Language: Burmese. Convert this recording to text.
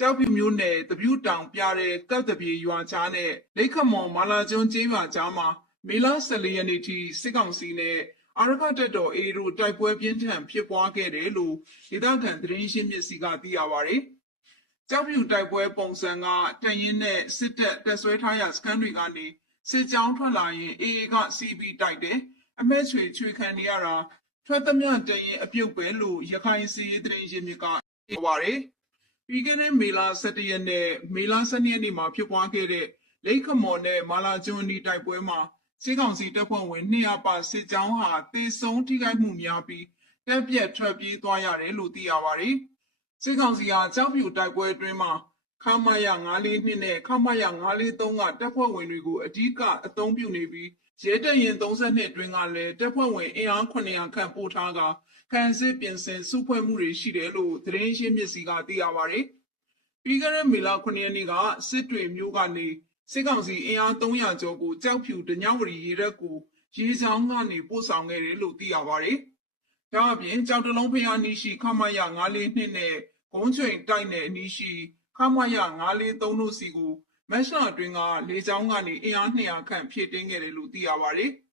ကြောက်ဖြူမျိုးနယ်တပြူတောင်ပြတဲ့ကပ်တပြေရွာချားနဲ့လိတ်ခမော်မာလာကျွန်းကျေးရွာချားမှာမေလ14ရက်နေ့ထိစစ်ကောင်စီနဲ့အာရခတက်တော်အေတို့တိုက်ပွဲပြင်းထန်ဖြစ်ပွားခဲ့တယ်လို့ဒေသခံသတင်းရှင်းမျက်စိကသိရပါဗျ။ကြောက်ဖြူတိုက်ပွဲပုံစံကတရင်နဲ့စစ်တပ်တက်ဆွဲထားရာစခန်းတွေကနေစစ်ကြောင်းထွက်လာရင်အေအေကစီးပြီးတိုက်တယ်။အမဲချွေချွေခံနေရတာထွက်သမျှတရင်အပြုတ်ပဲလို့ရခိုင်စီးရေးသတင်းရှင်းမြစ်ကပြောပါဗျ။ ပြီးခဲ့တဲ့မေလ17ရက်နဲ့မေလ12ရက်နေ့မှာဖြစ်ပွားခဲ့တဲ့လိတ်ခမော်နဲ့မာလာကျွန်းအနီးတိုက်ပွဲမှာစစ်ကောင်စီတပ်ဖွဲ့ဝင်200ပါစစ်ကြောင်းဟာတေဆုံးထိခိုက်မှုများပြီးတပ်ပြတ်ထွက်ပြေးသွားရတယ်လို့သိရပါတယ်။စစ်ကောင်စီဟာကြောက်ဖြူတိုက်ပွဲအတွင်းမှာ ခမာယ942နဲ့ခမာယ943ကတပ်ဖွဲ့ဝင်တွေကိုအ धिक အသုံးပြုနေပြီးရဲတပ်ရင်32အတွင်းကလည်းတပ်ဖွဲ့ဝင်အင်အား900ခန့်ပို့ထားကခံစစ်ပြင်ဆင်စုဖွဲ့မှုတွေရှိတယ်လို့သတင်းရှင်းမျက်စိကသိရပါတယ်။ပြီးခဲ့တဲ့မေလ9ရက်နေ့ကစစ်တွေမျိုးကနေစစ်ကောင်စီအင်အား300ကျော်ကိုကြောက်ဖြူဒညဝရီရေရက်ကိုရေချောင်းကနေပို့ဆောင်ခဲ့တယ်လို့သိရပါတယ်။ဒါအပြင်ကြောက်တလုံးဖျားနီးရှိခမရ942နဲ့ဂုံးချွင်တိုက်နယ်အနီးရှိ ခမရ943တို့စီကိုမက်ရှော့အတွင်းကလေချောင်းကနေအင်အား200ခန့်ဖြည့်တင်းခဲ့တယ်လို့သိရပါတယ်။